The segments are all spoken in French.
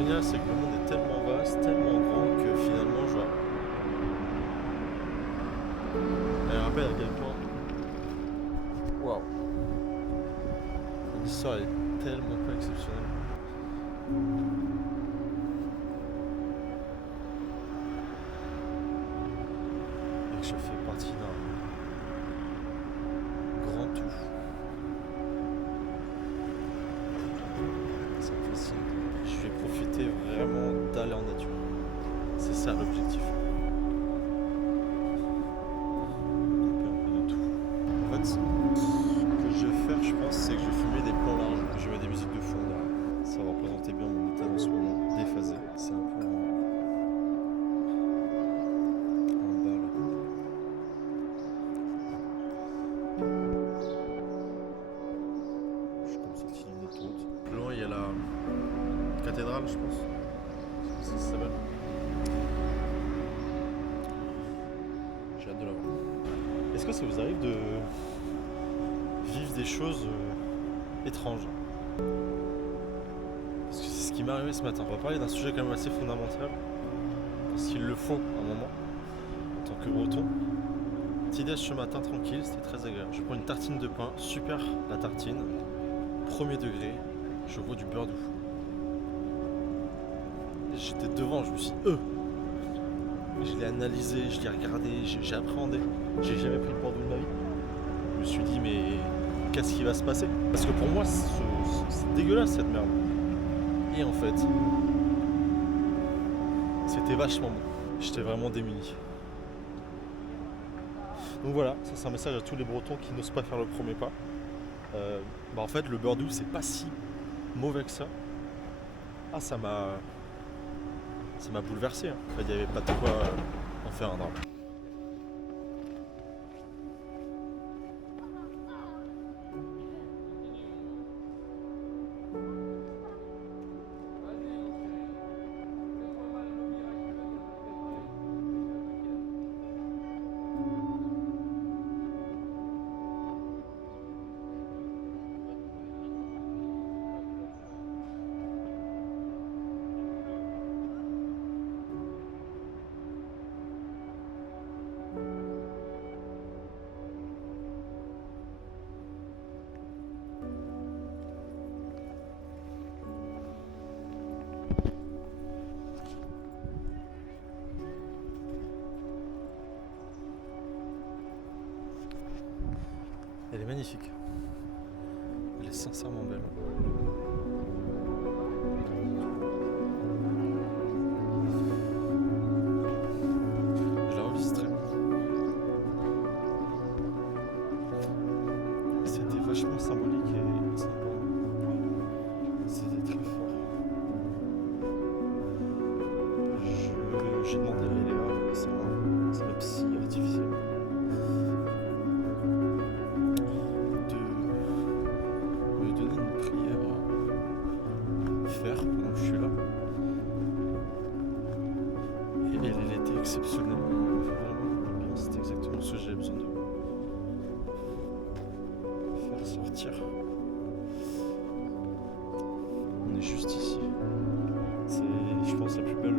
génial, c'est que le monde est tellement vaste, tellement grand que finalement, genre, elle me rappelle à quel point, waouh, l'histoire est tellement pas exceptionnelle. Et que je fais partie d'un grand tout. Ça me fascine. Je vais profiter vraiment d'aller en nature. C'est ça l'objectif. Couper un peu de tout. En fait, ce que je vais faire, je pense, c'est que je vais filmer des plans larges. Je vais mettre des musiques de fond derrière. Ça va représenter bien mon état en ce moment, déphasé. C'est un peu en bas là. Je suis comme sorti d'une autoroute. Plus loin, il y a la cathédrale, je pense. C'est ça que ça s'appelle. J'ai hâte de la voir. Est-ce que ça vous arrive de vivre des choses étranges? Parce que c'est ce qui m'est arrivé ce matin. On va parler d'un sujet quand même assez fondamental. Parce qu'il le faut à un moment, en tant que breton. Petit déj ce matin tranquille, c'était très agréable. Je prends une tartine de pain, super la tartine. Premier degré, je vois du beurre de fou. J'étais devant, je me suis dit, je l'ai analysé, je l'ai regardé, j'ai appréhendé. J'ai jamais pris le beurre de ma vie. Je me suis dit, mais qu'est-ce qui va se passer? Parce que pour moi, c'est dégueulasse cette merde. Et en fait, c'était vachement bon. J'étais vraiment démuni. Donc voilà, ça c'est un message à tous les Bretons qui n'osent pas faire le premier pas. En fait, le beurre doux, c'est pas si mauvais que ça. Ah, ça m'a bouleversé. Hein. En fait, il n'y avait pas de quoi en faire un drame. Elle est magnifique. Elle est sincèrement belle. Je la revisiterai. C'était vachement symbolique et sympa. C'était très fort. J'ai demandé à Léa, c'est ma psy artificielle, de me donner une prière à faire pendant que je suis là. Et elle était exceptionnelle. Vraiment bien, c'était exactement ce que j'avais besoin de faire sortir. On est juste ici. C'est, je pense, la plus belle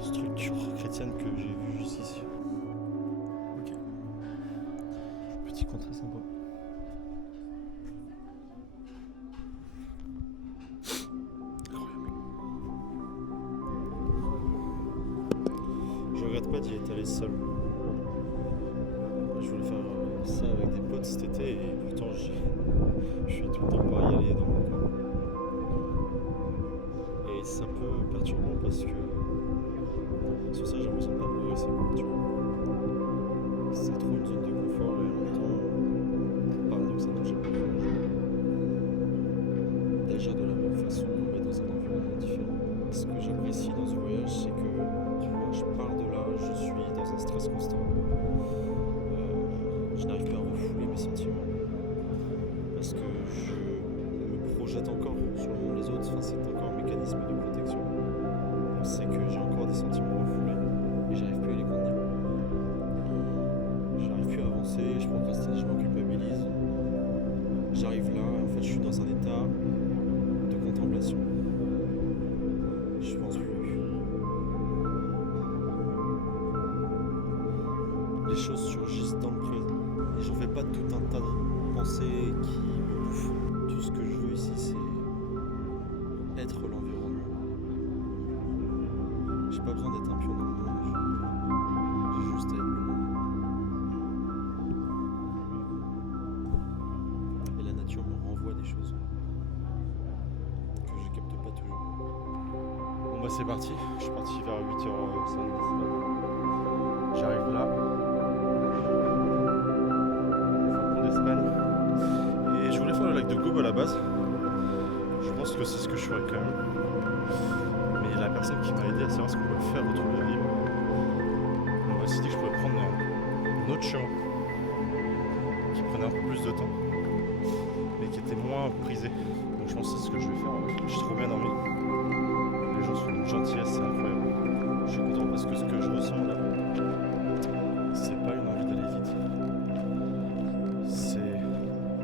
structure chrétienne que j'ai vue jusqu'ici. Ok. Petit coin très sympa. Incroyable. Je regrette pas d'y être allé seul. Je voulais faire ça avec des potes cet été et pourtant je suis tout le temps pas y aller dans mon coin. Et c'est un peu perturbant parce que sur ça j'ai l'impression de pas progresser, tu vois. C'est trop une zone de confort et en même temps, paradoxalement, j'ai pas envie d'agir de la même façon mais dans un environnement différent. Ce que j'apprécie dans ce voyage, c'est que, tu vois, je pars de là, je suis dans un stress constant. Je n'arrive pas à refouler mes sentiments parce que je me projette encore sur le monde des autres. Enfin, c'est encore un mécanisme de protection. Donc c'est que j'ai encore des sentiments refoulés et j'arrive plus à les contenir. J'arrive plus à avancer, je procrastine, je me culpabilise. J'arrive là, en fait je suis dans un état de contemplation. Je pense plus. Les choses surgissent dans le présent. Et j'en fais pas tout un tas de pensées qui me bouffent. Tout ce que je veux ici, c'est être l'environnement. J'ai pas besoin d'être un pion dans le monde. J'ai juste à être le monde. Et la nature me renvoie des choses que je capte pas toujours. Bon bah c'est parti. Je suis parti vers 8h05. J'arrive là. d'Espagne. Et je voulais faire le lac de Gaume à la base. Je pense que c'est ce que je ferais quand même. Mais la personne qui m'a aidé à savoir ce qu'on pouvait faire autour de l'île m'a aussi dit que je pouvais prendre un autre chemin qui prenait un peu plus de temps mais qui était moins prisé. Donc je pense que c'est ce que je vais faire. J'ai trop bien dormi. Les gens sont d'une gentillesse, c'est incroyable. Je suis content parce que ce que je ressens là, c'est pas une envie d'aller vite. C'est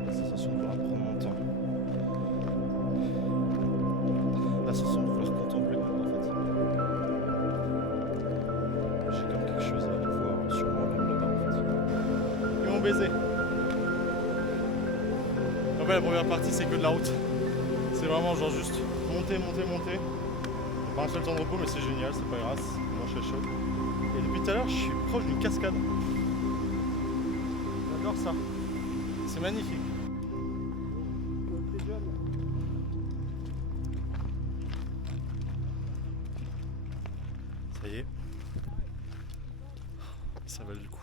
la sensation de vouloir prendre mon temps. La sensation de vouloir contempler le monde en fait. J'ai comme quelque chose à aller voir sur moi-même là-bas en fait. Et mon baiser. En fait la première partie c'est que de la route. C'est vraiment genre juste monter. Pas un seul temps de repos mais c'est génial, c'est pas grave, moi je choc. Et depuis tout à l'heure je suis proche d'une cascade. J'adore ça. C'est magnifique. Ça y est. Ça valait le coup.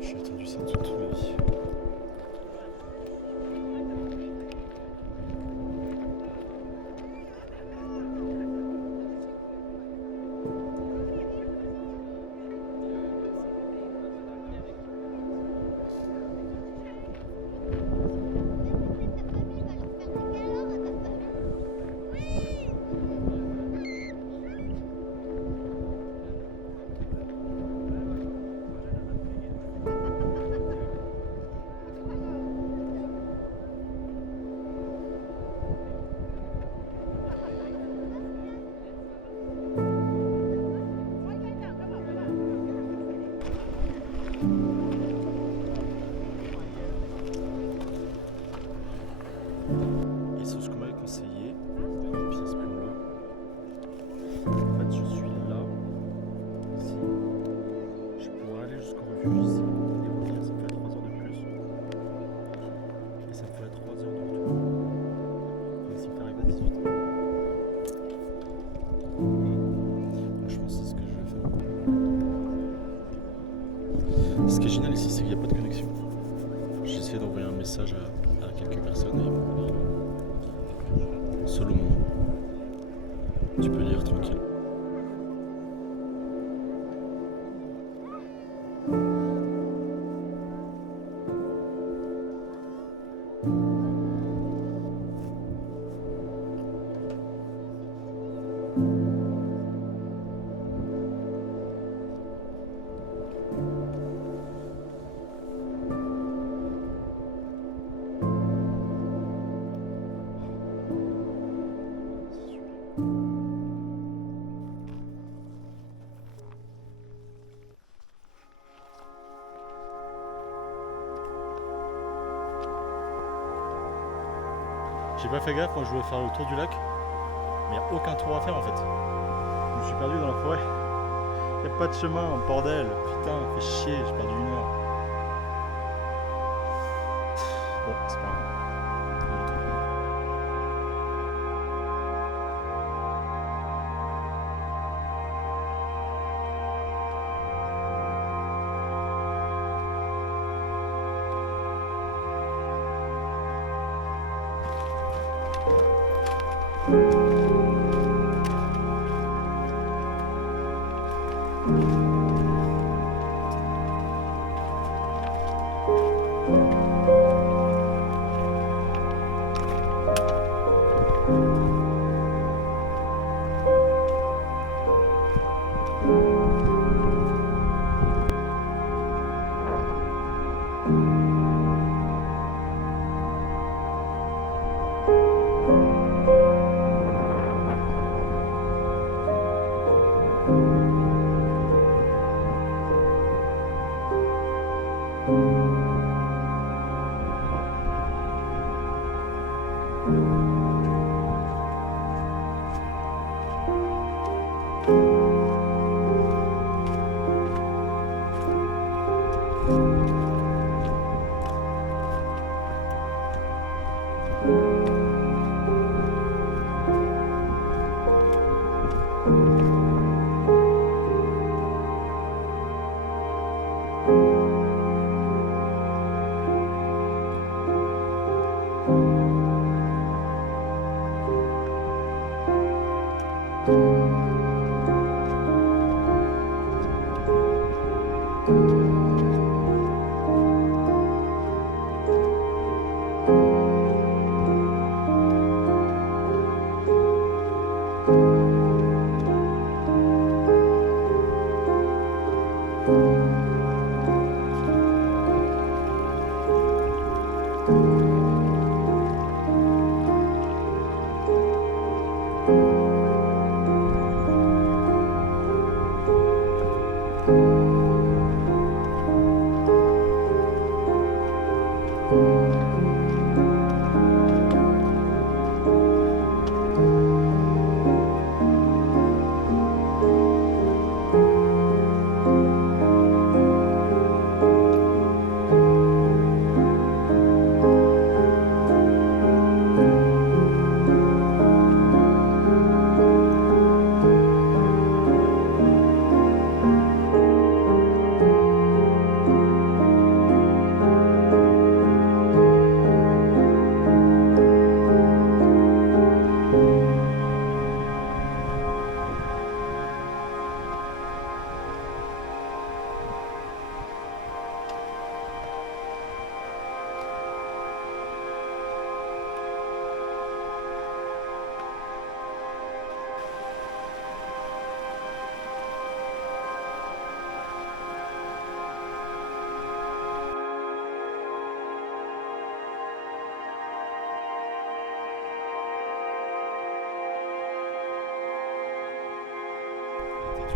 J'ai attendu ça toute ma vie. Et c'est ce qu'on m'avait conseillé, une pièce plus loin. En fait, je suis là, ici. Je pourrais aller jusqu'au refuge ici. Et revenir, ça me fait 3 heures de plus. Et ça me fait 3 heures de retour. Et si t'arrives à 18h. Donc je pense que c'est ce que je vais faire. Ce qui est génial ici, c'est qu'il n'y a pas de connexion. J'ai essayé d'envoyer un message à quelques personnes et ils m'ont dit Solomon, tu peux lire tranquille. J'ai pas fait gaffe quand je voulais faire le tour du lac, mais il n'y a aucun tour à faire en fait. Je me suis perdu dans la forêt. Il n'y a pas de chemin, bordel. Putain, fait chier, j'ai perdu 1 heure. Bon, c'est pas grave.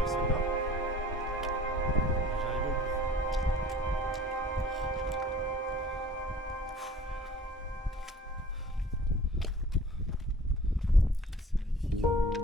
Celle-là. J'arrive au bout. C'est magnifique. Allez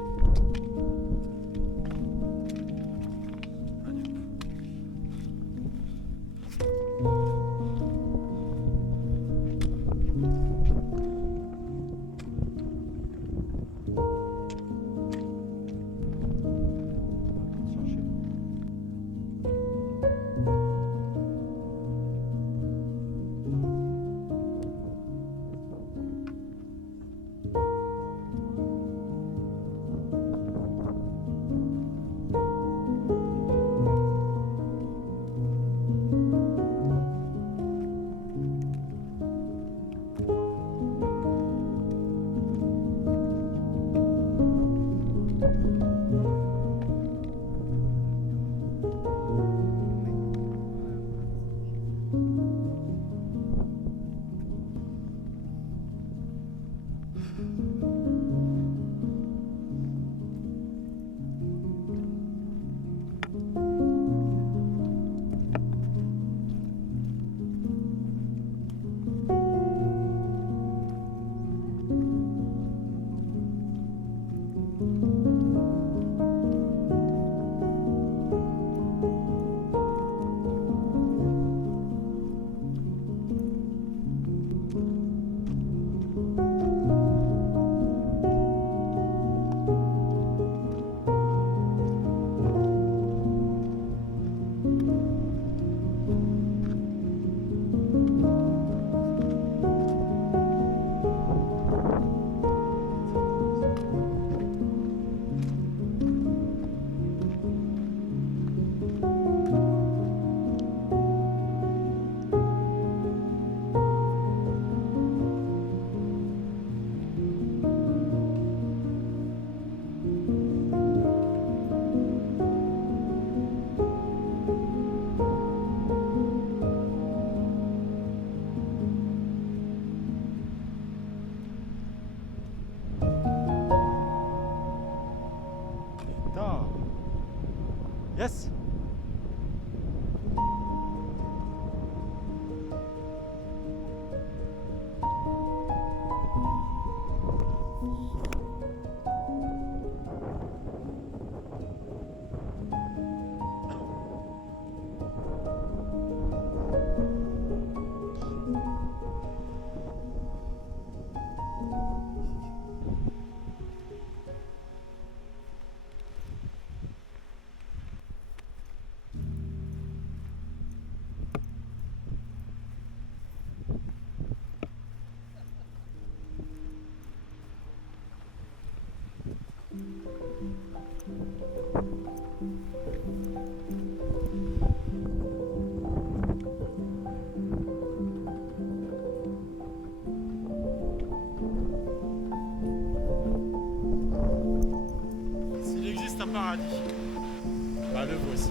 Yes. un paradis. Bah le voici.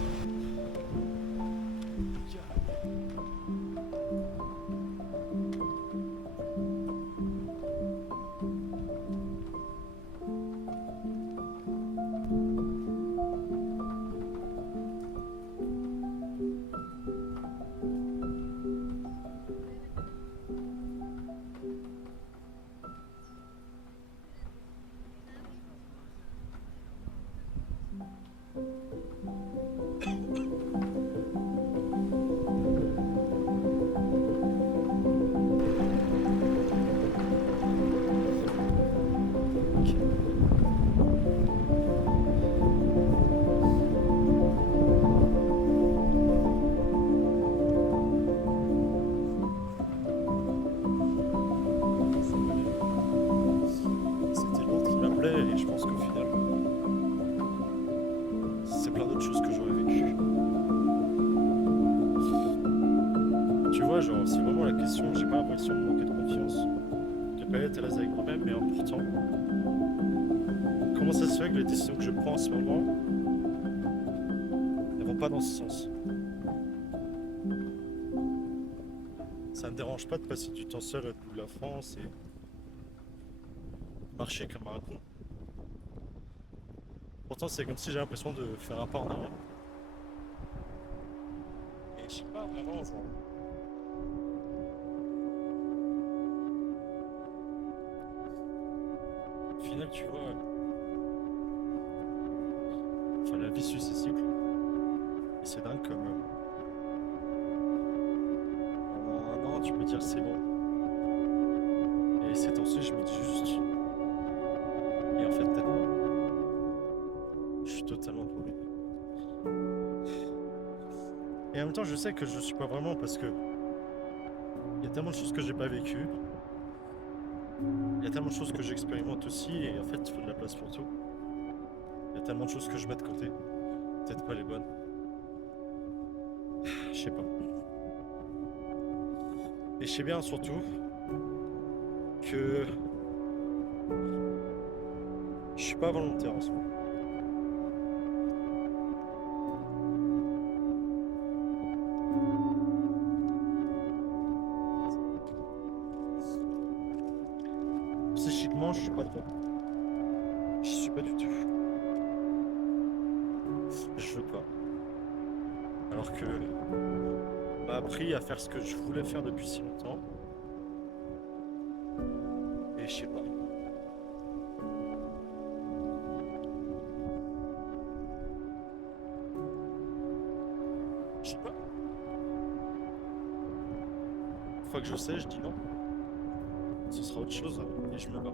C'était l'autre qui m'appelait et je pense qu'au final, c'est plein d'autres choses que j'aurais vécues. Tu vois, genre, c'est vraiment la question, j'ai pas l'impression de manquer de confiance, de pas être à l'aise avec moi-même, mais en pourtant, comment ça se fait que les décisions que je prends en ce moment, elles vont pas dans ce sens? Ça me dérange pas de passer du temps seul à l'autre bout de la France et marcher comme un con. Pourtant, c'est comme si j'ai l'impression de faire un pas en arrière. Et je sais pas vraiment, genre. Au final, tu vois, enfin, la vie suit ses cycles. Et c'est dingue comme. En un an, tu peux dire c'est bon. Et ces temps-ci, je me dis juste. Et en fait, peut-être non. Je suis totalement paumé. Et en même temps, je sais que je suis pas vraiment parce que il y a tellement de choses que j'ai pas vécues. Il y a tellement de choses que j'expérimente aussi et en fait, il faut de la place pour tout. Il y a tellement de choses que je mets de côté. Peut-être pas les bonnes. Je sais pas. Et je sais bien surtout que je suis pas volontaire en ce moment. Psychiquement, je suis pas dedans. Je suis pas du tout. Je veux pas. Alors que on m'a appris à faire ce que je voulais faire depuis si longtemps. Et je sais pas. Je sais pas. Une fois que je sais, je dis non. Ce sera autre chose et je me barre.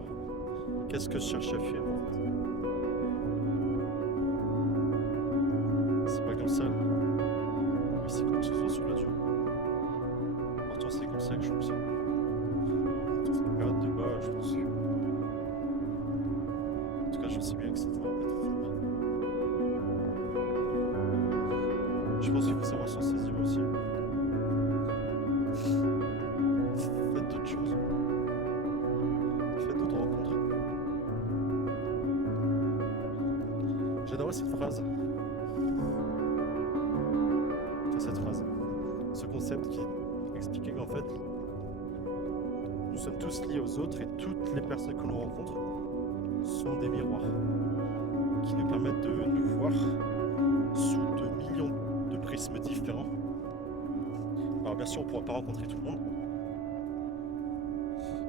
Qu'est-ce que je cherche à fuir en fait? C'est pas comme ça. Mais c'est comme que ce soit sur la durée. Pourtant, c'est comme ça que je me sens. Toute cette période de bas, je pense que. En tout cas, je sais bien que ça devrait être fini. Je pense qu'il faut savoir s'en saisir aussi. Faites d'autres choses. Faites d'autres rencontres. J'adorais cette phrase. Enfin, cette phrase. Ce concept qui expliquait qu'en fait, nous sommes tous liés aux autres et toutes les personnes que l'on rencontre sont des miroirs qui nous permettent de nous voir sous 2 millions de prismes différents. Alors bien sûr, on ne pourra pas rencontrer tout le monde.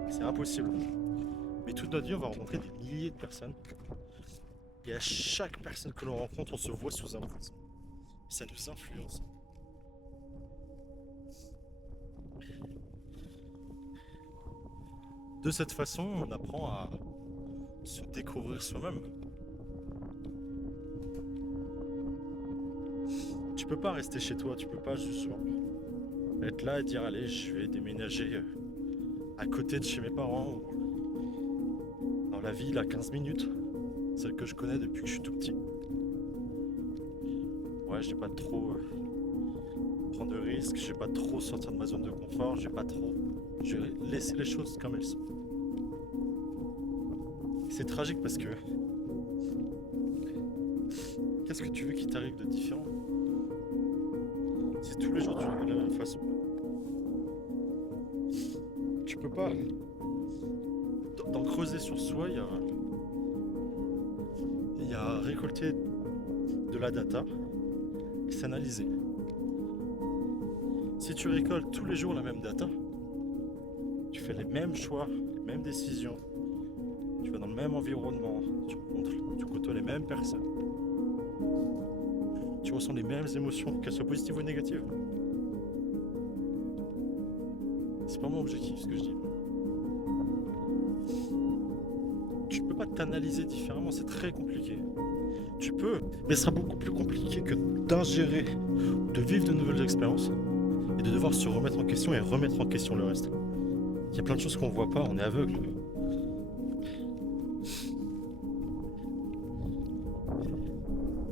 C'est impossible. Mais toute notre vie, on va rencontrer des milliers de personnes. Et à chaque personne que l'on rencontre, on se voit sous un prisme. Ça nous influence. De cette façon, on apprend à se découvrir soi-même. Tu peux pas rester chez toi, tu peux pas juste être là et dire allez, je vais déménager à côté de chez mes parents ou dans la ville à 15 minutes, celle que je connais depuis que je suis tout petit. Ouais, j'ai pas trop prendre de risques, j'ai pas trop sortir de ma zone de confort, j'ai pas trop. Je vais laisser les choses comme elles sont. C'est tragique parce que qu'est-ce que tu veux qu'il t'arrive de différent? Si tous les jours tu vis de la même façon, tu peux pas. Dans creuser sur soi, il y a récolter de la data et s'analyser. Si tu récoltes tous les jours la même data, tu fais les mêmes choix, les mêmes décisions, tu vas dans le même environnement, tu côtoies les mêmes personnes, tu ressens les mêmes émotions, qu'elles soient positives ou négatives. C'est pas mon objectif ce que je dis. Tu peux pas t'analyser différemment, c'est très compliqué. Tu peux, mais ce sera beaucoup plus compliqué que d'ingérer, de vivre de nouvelles expériences et de devoir se remettre en question et remettre en question le reste. Il y a plein de choses qu'on voit pas, on est aveugle.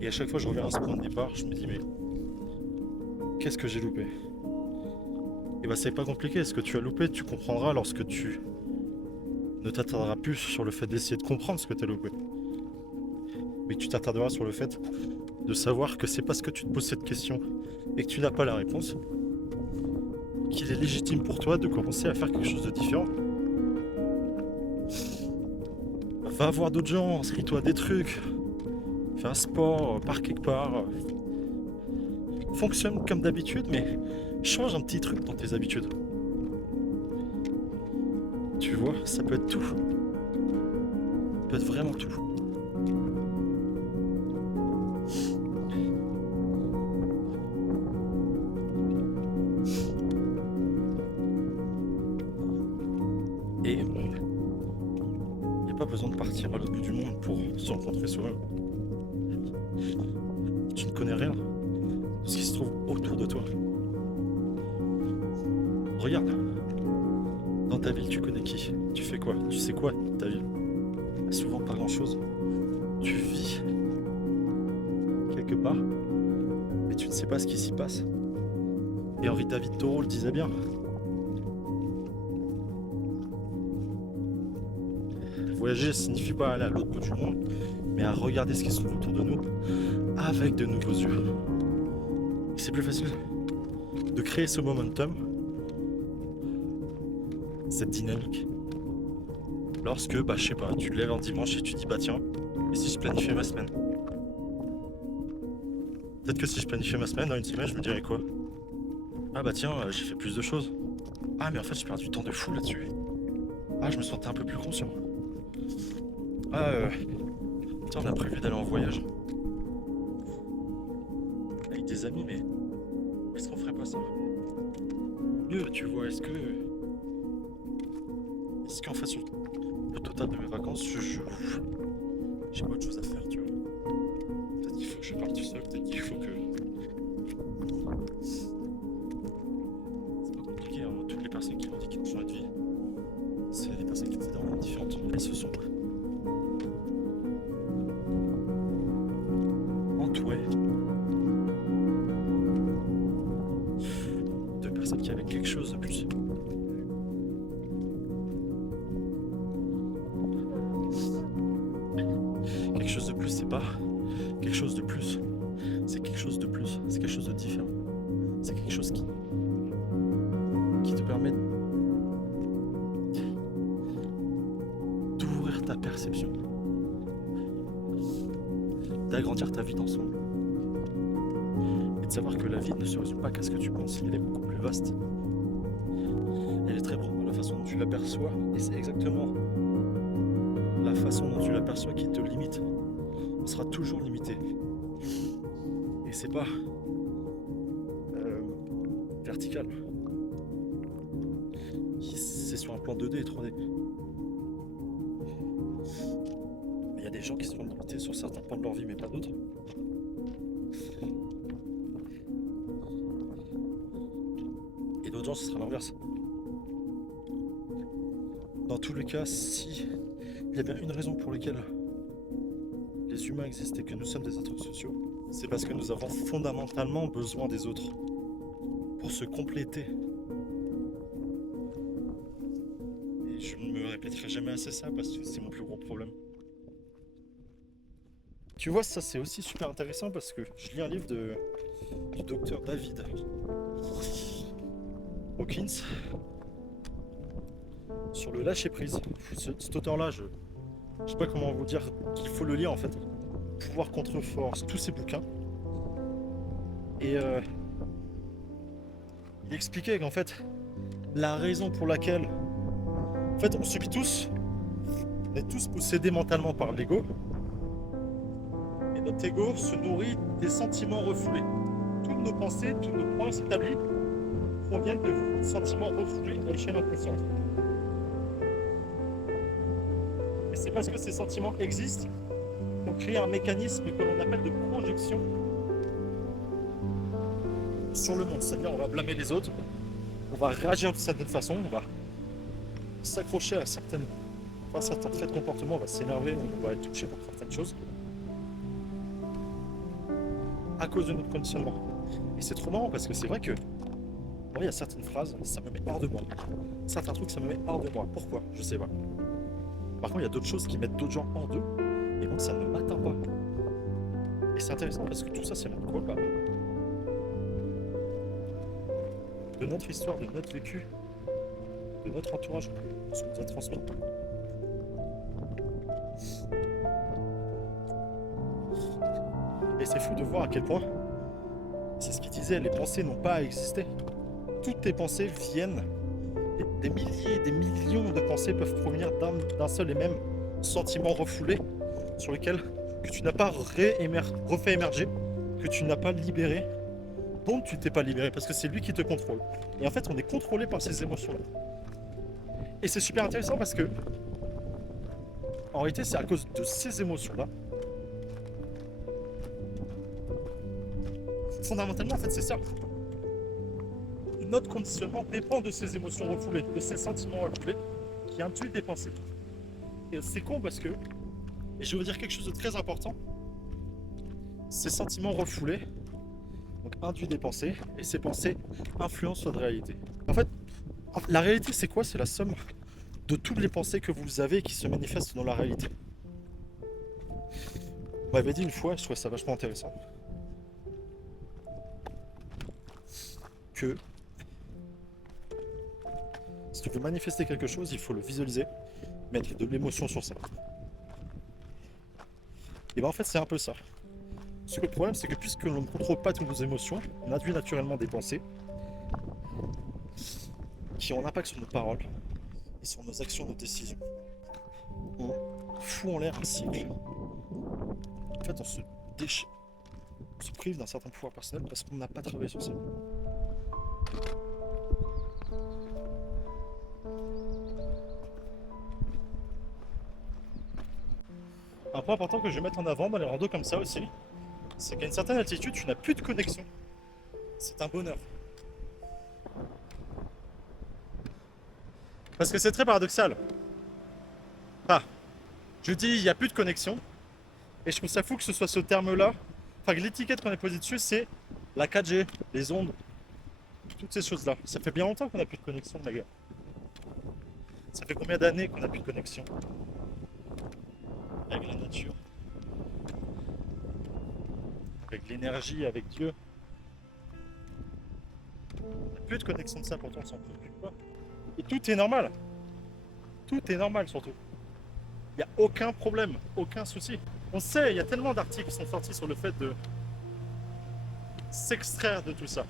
Et à chaque fois je reviens à ce point de départ, je me dis mais qu'est-ce que j'ai loupé? Et bah c'est pas compliqué, ce que tu as loupé, tu comprendras lorsque tu ne t'attarderas plus sur le fait d'essayer de comprendre ce que tu as loupé. Mais que tu t'attarderas sur le fait de savoir que c'est parce que tu te poses cette question et que tu n'as pas la réponse qu'il est légitime pour toi de commencer à faire quelque chose de différent. Va voir d'autres gens, inscris-toi à des trucs, fais un sport, pars quelque part. Fonctionne comme d'habitude, mais change un petit truc dans tes habitudes. Tu vois, ça peut être tout. Ça peut être vraiment tout. Et il n'y a pas besoin de partir à l'autre bout du monde pour se rencontrer soi-même. Tu ne connais rien de ce qui se trouve autour de toi. Regarde, dans ta ville, tu connais qui? Tu fais quoi? Tu sais quoi de ta ville? Souvent pas grand-chose. Tu vis quelque part, mais tu ne sais pas ce qui s'y passe. Et Henri David Thoreau le disait bien. Voyager signifie pas aller à l'autre bout du monde, mais à regarder ce qui se trouve autour de nous avec de nouveaux yeux. Et c'est plus facile de créer ce momentum, cette dynamique, lorsque, je sais pas, tu te lèves un dimanche et tu dis, tiens, et si je planifiais ma semaine? Peut-être que si je planifiais ma semaine, dans une semaine, je me dirais quoi? Tiens, j'ai fait plus de choses. Mais en fait, j'ai perdu du temps de fou là-dessus. Je me sentais un peu plus conscient. Tiens, on a prévu d'aller en voyage. Avec des amis, mais est-ce qu'on ferait pas ça? Mieux, tu vois, est-ce qu'en fait, sur le total de mes vacances, j'ai pas autre chose à faire, tu vois? Peut-être qu'il faut que je parte tout seul, peut-être qu'il faut que... C'est pas compliqué, hein. Toutes les personnes qui m'ont dit qu'ils ont changé de vie, c'est des personnes qui étaient dans monde différentes. Elles se sont entourées de personnes qui avaient quelque chose de plus. Quelque chose de plus, c'est pas quelque chose de plus. C'est quelque chose de plus. C'est quelque chose de différent. C'est quelque chose qui te permet d'ouvrir ta perception, d'agrandir ta vie d'ensemble et de savoir que la vie ne se résume pas qu'à ce que tu penses. Elle est beaucoup plus vaste. Elle est très propre à la façon dont tu l'aperçois et c'est exactement la façon dont tu l'aperçois qui te limite. On sera toujours limité. Et c'est pas vertical. C'est sur un plan 2D et 3D. Il y a des gens qui seront limités sur certains plans de leur vie, mais pas d'autres. Et d'autres gens, ce sera l'inverse. Dans tous les cas, si il y a bien une raison pour laquelle les humains existent et que nous sommes des êtres sociaux, c'est parce que nous avons fondamentalement besoin des autres pour se compléter. Et je ne me répéterai jamais assez ça parce que c'est mon plus gros problème. Tu vois, ça c'est aussi super intéressant parce que je lis un livre du docteur David Hawkins sur le lâcher prise. Cet auteur-là, je sais pas comment vous dire qu'il faut le lire en fait. Pouvoir contre force, tous ces bouquins. Et il expliquait qu'en fait, la raison pour laquelle, en fait, on subit tous, on est tous possédés mentalement par l'ego. Et notre ego se nourrit des sentiments refoulés. Toutes nos pensées, toutes nos croyances établies proviennent de sentiments refoulés à l'échelle inconsciente. Et c'est parce que ces sentiments existent qu'on crée un mécanisme que l'on appelle de projection sur le monde. C'est-à-dire on va blâmer les autres, on va réagir de certaine façon, on va s'accrocher à certains traits de comportement, on va s'énerver, on va être touché par certaines choses à cause de notre conditionnement. Et c'est trop marrant parce que c'est vrai que moi il y a certaines phrases, ça me met hors de moi. Certains trucs, ça me met hors de moi. Pourquoi? Je sais pas. Par contre, il y a d'autres choses qui mettent d'autres gens hors d'eux et moi ça ne m'atteint pas. Et c'est intéressant parce que tout ça, c'est notre quoi, bah, de notre histoire, de notre vécu, de notre entourage, de ce qu'on nous a transmis. Et c'est fou de voir à quel point, c'est ce qu'il disait, les pensées n'ont pas à exister. Toutes tes pensées viennent, des milliers, des millions de pensées peuvent provenir d'un seul et même sentiment refoulé sur lequel que tu n'as pas refait émerger, que tu n'as pas libéré, dont tu t'es pas libéré, parce que c'est lui qui te contrôle. Et en fait, on est contrôlé par ces émotions-là. Et c'est super intéressant parce que, en réalité, c'est à cause de ces émotions-là. Fondamentalement, en fait, c'est ça. Notre conditionnement dépend de ces émotions refoulées, de ces sentiments refoulés qui induisent des pensées. Et c'est con parce que, et je veux dire quelque chose de très important, ces sentiments refoulés donc induisent des pensées, et ces pensées influencent votre réalité. En fait, la réalité, c'est quoi? C'est la somme de toutes les pensées que vous avez qui se manifestent dans la réalité. On m'avait dit une fois, je trouvais ça vachement intéressant, que si tu veux manifester quelque chose, il faut le visualiser, mettre de l'émotion sur ça. Et bien en fait, c'est un peu ça. Parce que le problème, c'est que puisque l'on ne contrôle pas toutes nos émotions, on induit naturellement des pensées qui ont un impact sur nos paroles et sur nos actions, nos décisions. On fout en l'air un cycle. En fait, on se prive d'un certain pouvoir personnel parce qu'on n'a pas travaillé sur ça. Un point important que je vais mettre en avant dans les randos comme ça aussi, c'est qu'à une certaine altitude, tu n'as plus de connexion. C'est un bonheur. Parce que c'est très paradoxal. Ah, je dis il n'y a plus de connexion, et je trouve ça fou que ce soit ce terme-là, enfin que l'étiquette qu'on a posée dessus, c'est la 4G, les ondes, toutes ces choses-là. Ça fait bien longtemps qu'on n'a plus de connexion, les gars. Ça fait combien d'années qu'on n'a plus de connexion avec la nature, avec l'énergie, avec Dieu. On n'a plus de connexion de ça, pourtant on s'en préoccupe pas. Et tout est normal. Tout est normal surtout. Il n'y a aucun problème, aucun souci. On sait, il y a tellement d'articles qui sont sortis sur le fait de s'extraire de tout ça.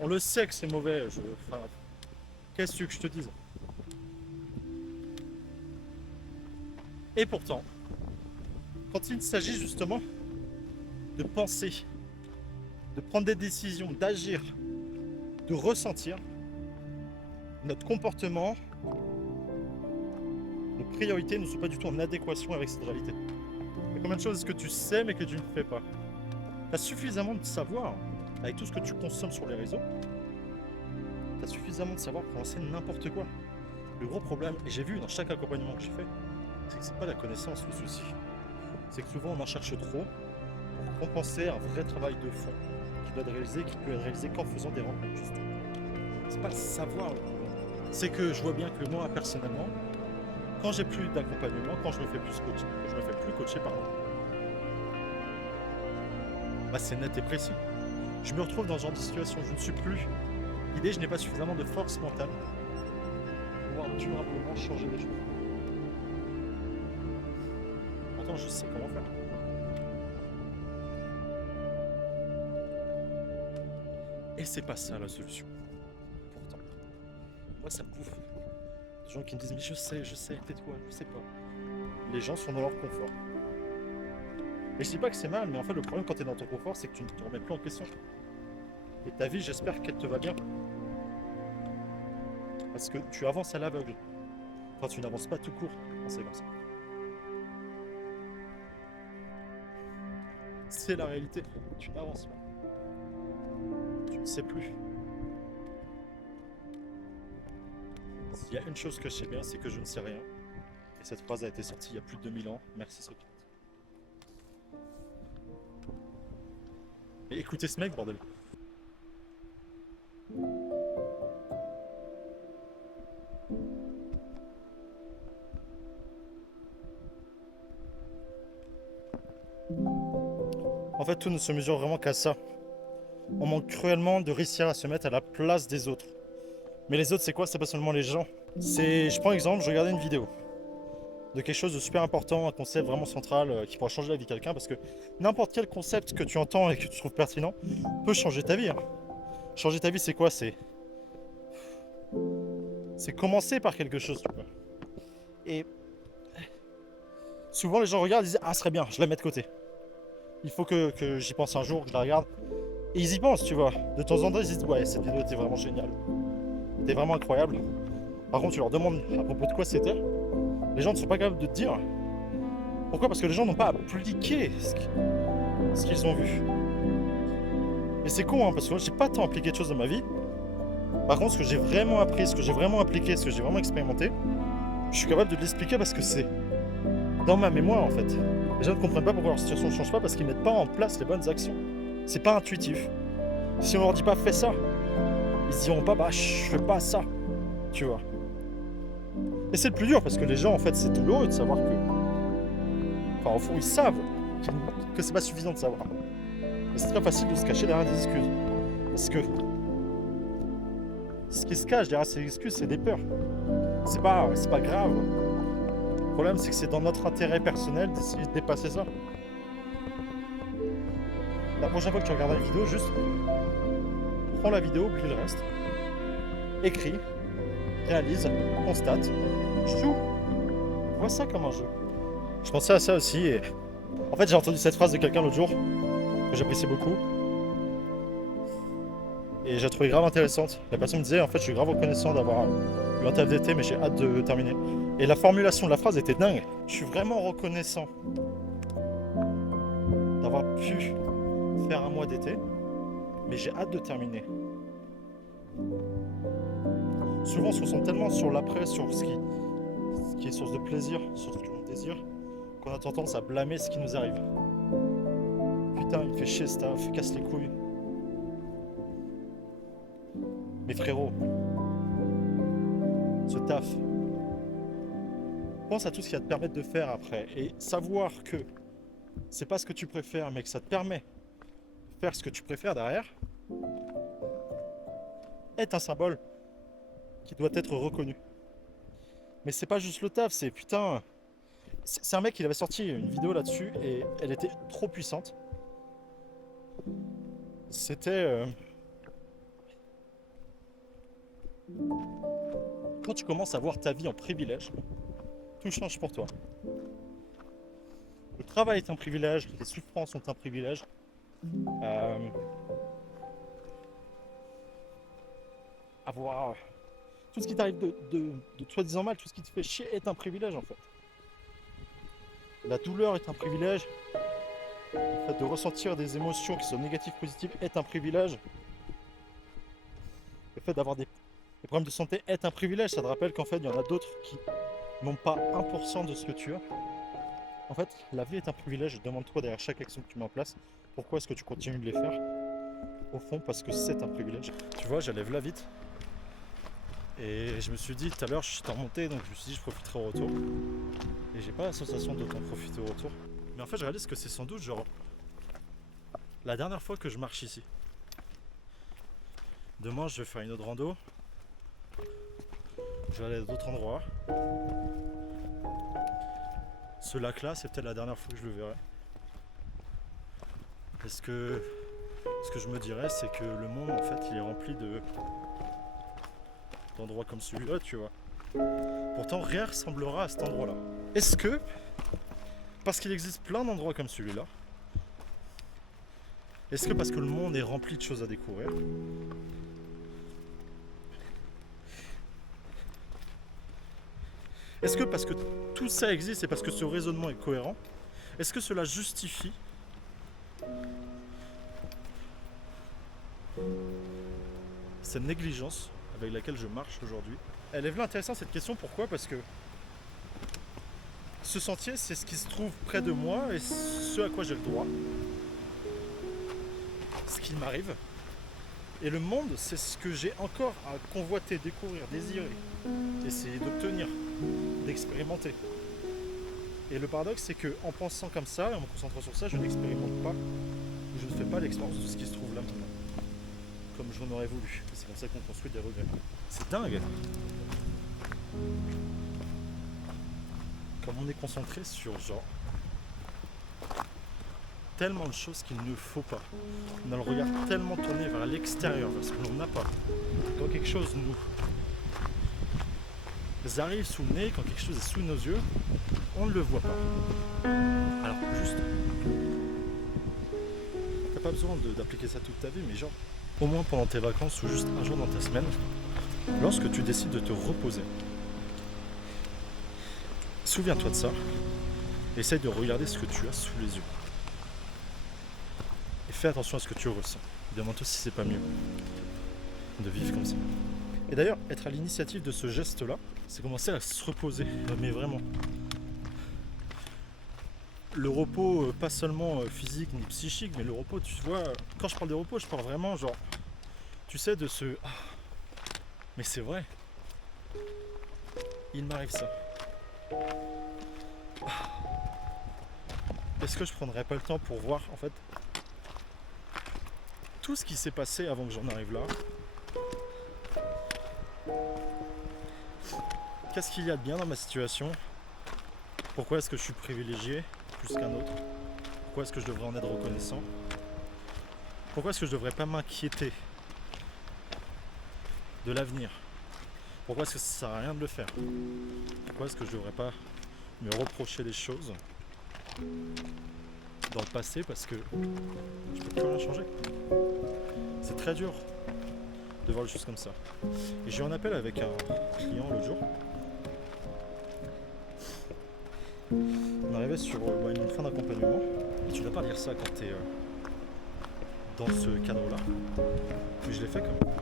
On le sait que c'est mauvais. Qu'est-ce que je te dise? Et pourtant, quand il s'agit justement de penser, de prendre des décisions, d'agir, de ressentir, notre comportement, nos priorités ne sont pas du tout en adéquation avec cette réalité. Il y a combien de choses est-ce que tu sais mais que tu ne fais pas? Tu as suffisamment de savoir, avec tout ce que tu consommes sur les réseaux, tu as suffisamment de savoir pour lancer n'importe quoi. Le gros problème, et j'ai vu dans chaque accompagnement que j'ai fait, c'est que c'est pas la connaissance le souci. C'est que souvent on en cherche trop pour compenser un vrai travail de fond qui peut être réalisé qu'en faisant des rencontres justes. C'est pas le savoir le problème. C'est que je vois bien que moi personnellement, quand j'ai plus d'accompagnement, quand je me fais plus coacher, bah c'est net et précis. Je me retrouve dans ce genre de situation, je ne suis plus. L'idée, je n'ai pas suffisamment de force mentale pour pouvoir durablement changer les choses. Pourtant, je sais comment faire. Et c'est pas ça la solution. Pourtant, moi ça me bouffe. Des gens qui me disent mais je sais, tais-toi, je sais pas. Les gens sont dans leur confort. Et je dis pas que c'est mal, mais en fait le problème quand tu es dans ton confort, c'est que tu ne te remets plus en question. Et ta vie, j'espère qu'elle te va bien. Parce que tu avances à l'aveugle. Enfin, tu n'avances pas tout court quand c'est comme ça. C'est la réalité. Tu n'avances pas. Tu ne sais plus. S'il y a une chose que je sais bien, c'est que je ne sais rien. Et cette phrase a été sortie il y a plus de 2000 ans. Merci Socrate. Et écoutez ce mec, bordel. En fait, tout ne se mesure vraiment qu'à ça. On manque cruellement de réussir à se mettre à la place des autres. Mais les autres, c'est quoi? C'est pas seulement les gens. Je prends exemple, je regardais une vidéo de quelque chose de super important, un concept vraiment central qui pourra changer la vie de quelqu'un, parce que n'importe quel concept que tu entends et que tu trouves pertinent peut changer ta vie. Hein. Changer ta vie, c'est quoi? C'est commencer par quelque chose. Tu vois. Et souvent, les gens regardent et disent « Ah, ce serait bien, je la mets de côté. Il faut que j'y pense un jour, que je la regarde. » Et ils y pensent, tu vois. De temps en temps, ils se disent « Ouais, cette vidéo était vraiment géniale. C'était vraiment incroyable. » Par contre, tu leur demandes à propos de quoi c'était. Les gens ne sont pas capables de te dire. Pourquoi? Parce que les gens n'ont pas appliqué ce qu'ils ont vu. Et c'est con, hein, parce que moi, j'ai pas tant appliqué de choses dans ma vie. Par contre, ce que j'ai vraiment appris, ce que j'ai vraiment appliqué, ce que j'ai vraiment expérimenté, je suis capable de l'expliquer parce que c'est dans ma mémoire, en fait. Les gens ne comprennent pas pourquoi leur situation ne change pas parce qu'ils mettent pas en place les bonnes actions. C'est pas intuitif. Si on leur dit pas fais ça, ils se diront pas bah je fais pas ça. Tu vois. Et c'est le plus dur parce que les gens, en fait, c'est douloureux de savoir que. Enfin, au fond, ils savent que c'est pas suffisant de savoir. Et c'est très facile de se cacher derrière des excuses. Parce que. Ce qui se cache derrière ces excuses, c'est des peurs. C'est pas grave. Le problème, c'est que c'est dans notre intérêt personnel d'essayer de dépasser ça. La prochaine fois que tu regardes une vidéo, juste prends la vidéo, oublie le reste. Écris, réalise, constate. Chou, vois ça comme un jeu. Je pensais à ça aussi et en fait j'ai entendu cette phrase de quelqu'un l'autre jour que j'appréciais beaucoup et j'ai trouvé grave intéressante. La personne me disait en fait je suis grave reconnaissant d'avoir eu un taf d'été mais j'ai hâte de terminer. Et la formulation de la phrase était dingue. Je suis vraiment reconnaissant d'avoir pu faire un mois d'été mais j'ai hâte de terminer. Souvent on se concentre tellement sur l'après, sur ce qui est source de plaisir, sur ce que l'on désire, qu'on a tendance à blâmer ce qui nous arrive. Putain, il me fait chier ce taf, casse les couilles. Mais frérot, ce taf, pense à tout ce qu'il va te permettre de faire après et savoir que c'est pas ce que tu préfères, mais que ça te permet de faire ce que tu préfères derrière, est un symbole qui doit être reconnu. Mais c'est pas juste le taf, c'est putain. C'est un mec, il avait sorti une vidéo là-dessus et elle était trop puissante. C'était. Quand tu commences à voir ta vie en privilège, tout change pour toi. Le travail est un privilège, les souffrances sont un privilège. Avoir. Tout ce qui t'arrive de soi-disant mal, tout ce qui te fait chier est un privilège en fait. La douleur est un privilège. Le fait de ressentir des émotions qui sont négatives, positives est un privilège. Le fait d'avoir des problèmes de santé est un privilège. Ça te rappelle qu'en fait, il y en a d'autres qui n'ont pas 1% de ce que tu as. En fait, la vie est un privilège. Demande-toi derrière chaque action que tu mets en place, pourquoi est-ce que tu continues de les faire? Au fond, parce que c'est un privilège. Tu vois, j'allais là vite. Et je me suis dit, tout à l'heure, je suis remonté, donc je me suis dit, je profiterai au retour. Et j'ai pas la sensation d'autant profiter au retour. Mais en fait, je réalise que c'est sans doute genre La dernière fois que je marche ici. Demain, je vais faire une autre rando. Je vais aller à d'autres endroits. Ce lac-là, c'est peut-être la dernière fois que je le verrai. Parce que ce que je me dirais, c'est que le monde, en fait, il est rempli d'endroits comme celui-là, tu vois. Pourtant, rien ressemblera à cet endroit-là. Est-ce que, parce qu'il existe plein d'endroits comme celui-là, est-ce que parce que le monde est rempli de choses à découvrir, est-ce que parce que tout ça existe et parce que ce raisonnement est cohérent, est-ce que cela justifie cette négligence avec laquelle je marche aujourd'hui? Elle est vraiment intéressante cette question, pourquoi? Parce que ce sentier, c'est ce qui se trouve près de moi et ce à quoi j'ai le droit. Ce qui m'arrive. Et le monde, c'est ce que j'ai encore à convoiter, découvrir, désirer, essayer d'obtenir, d'expérimenter. Et le paradoxe, c'est qu'en pensant comme ça et en me concentrant sur ça, je n'expérimente pas, ou je ne fais pas l'expérience de ce qui se trouve là maintenant, comme j'en aurais voulu. Et c'est comme ça qu'on construit des regrets. C'est dingue. Comme on est concentré sur genre tellement de choses qu'il ne faut pas. On a le regard tellement tourné vers l'extérieur, vers ce que l'on n'a pas. Quand quelque chose nous arrive sous le nez, quand quelque chose est sous nos yeux, on ne le voit pas. Alors juste, t'as pas besoin d'appliquer ça toute ta vie, mais genre, au moins pendant tes vacances ou juste un jour dans ta semaine, lorsque tu décides de te reposer, souviens-toi de ça, essaye de regarder ce que tu as sous les yeux. Et fais attention à ce que tu ressens. Demande-toi si c'est pas mieux de vivre comme ça. Et d'ailleurs, être à l'initiative de ce geste-là, c'est commencer à se reposer, mais vraiment. Le repos, pas seulement physique ni psychique, mais le repos, tu vois, quand je parle de repos, je parle vraiment genre, tu sais, de ce... Ah, mais c'est vrai, il m'arrive ça. Est-ce que je prendrais pas le temps pour voir, en fait, tout ce qui s'est passé avant que j'en arrive là? Qu'est-ce qu'il y a de bien dans ma situation? Pourquoi est-ce que je suis privilégié plus qu'un autre? Pourquoi est-ce que je devrais en être reconnaissant? Pourquoi est-ce que je devrais pas m'inquiéter de l'avenir? Pourquoi est-ce que ça sert à rien de le faire? Pourquoi est-ce que je devrais pas me reprocher des choses dans le passé parce que je peux plus rien changer? C'est très dur de voir les choses comme ça. Et j'ai eu un appel avec un client l'autre jour. On arrivait sur une fin d'accompagnement. Et tu dois pas dire ça quand tu es dans ce cadre-là. Mais je l'ai fait quand même.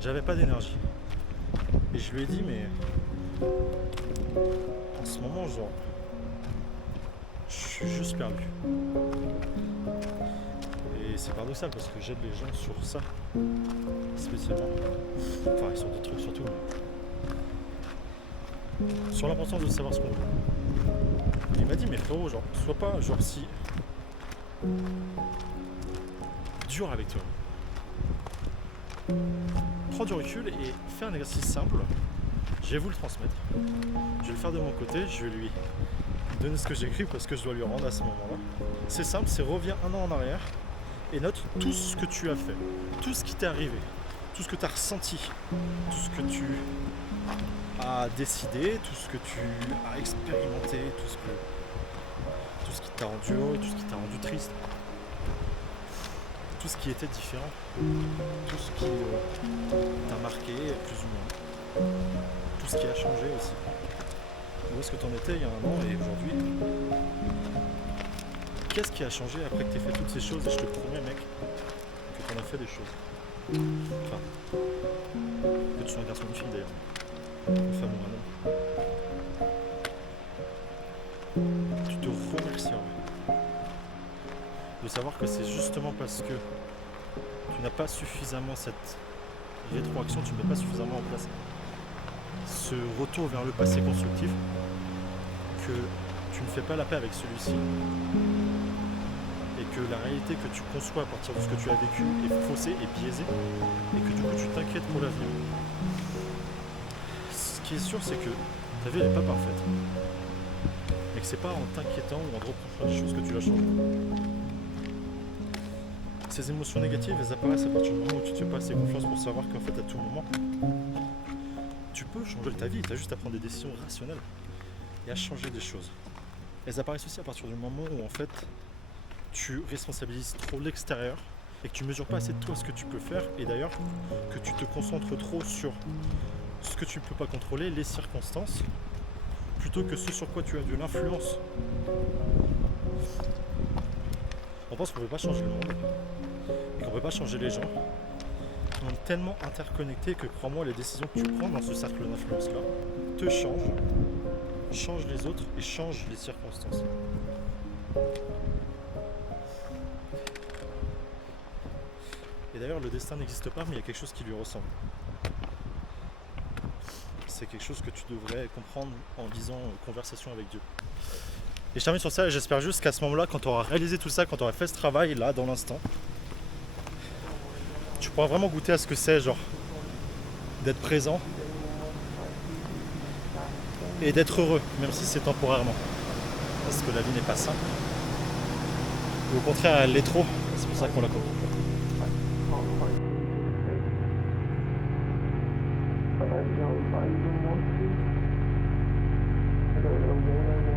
J'avais pas d'énergie. Et je lui ai dit, mais en ce moment, genre, je suis juste perdu. Et c'est paradoxal parce que j'aide les gens sur ça, spécialement. Enfin, sur d'autres trucs surtout. Mais sur l'importance de savoir ce qu'on veut. Il m'a dit, mais frérot, genre, sois pas genre si dur avec toi. Prends du recul et fais un exercice simple. Je vais vous le transmettre. Je vais le faire de mon côté. Je vais lui donner ce que j'ai écrit parce que je dois lui rendre à ce moment-là. C'est simple, c'est reviens un an en arrière et note tout ce que tu as fait, tout ce qui t'est arrivé, tout ce que tu as ressenti, tout ce que tu as décidé, tout ce que tu as expérimenté, tout ce qui t'a rendu heureux, tout ce qui t'a rendu triste, tout ce qui était différent, tout ce qui t'a marqué plus ou moins, tout ce qui a changé aussi. Où est-ce que tu en étais il y a un an et aujourd'hui? Qu'est-ce qui a changé après que tu aies fait toutes ces choses? Et je te promets, mec, que tu en as fait des choses. Enfin, que tu sois un garçon ou une fille d'ailleurs, une femme ou un homme. Tu te remercieras de savoir que c'est justement parce que tu n'as pas suffisamment cette rétroaction, tu ne mets pas suffisamment en place ce retour vers le passé constructif que tu ne fais pas la paix avec celui-ci et que la réalité que tu conçois à partir de ce que tu as vécu est faussée et biaisée, et que du coup tu t'inquiètes pour l'avenir. Ce qui est sûr, c'est que ta vie elle n'est pas parfaite, mais que c'est pas en t'inquiétant ou en te reprochant des choses que tu la changes. Ces émotions négatives, elles apparaissent à partir du moment où tu te fais pas assez confiance pour savoir qu'en fait à tout moment, tu peux changer ta vie, tu as juste à prendre des décisions rationnelles et à changer des choses. Elles apparaissent aussi à partir du moment où en fait tu responsabilises trop l'extérieur et que tu mesures pas assez de toi ce que tu peux faire, et d'ailleurs que tu te concentres trop sur ce que tu ne peux pas contrôler, les circonstances, plutôt que ce sur quoi tu as de l'influence. On pense qu'on ne peut pas changer le monde et qu'on ne peut pas changer les gens. On est tellement interconnectés que, crois-moi, les décisions que tu prends dans ce cercle d'influence là te changent les autres et changent les circonstances. Et d'ailleurs, le destin n'existe pas, mais il y a quelque chose qui lui ressemble. C'est quelque chose que tu devrais comprendre en lisant Conversation avec Dieu. Et je termine sur ça, et j'espère juste qu'à ce moment-là, quand tu auras réalisé tout ça, quand tu auras fait ce travail là, dans l'instant, tu pourras vraiment goûter à ce que c'est, genre, d'être présent et d'être heureux, même si c'est temporairement. Parce que la vie n'est pas simple. Ou au contraire, elle l'est trop. C'est pour ça qu'on la comprend. But I don't want to. I don't know when I want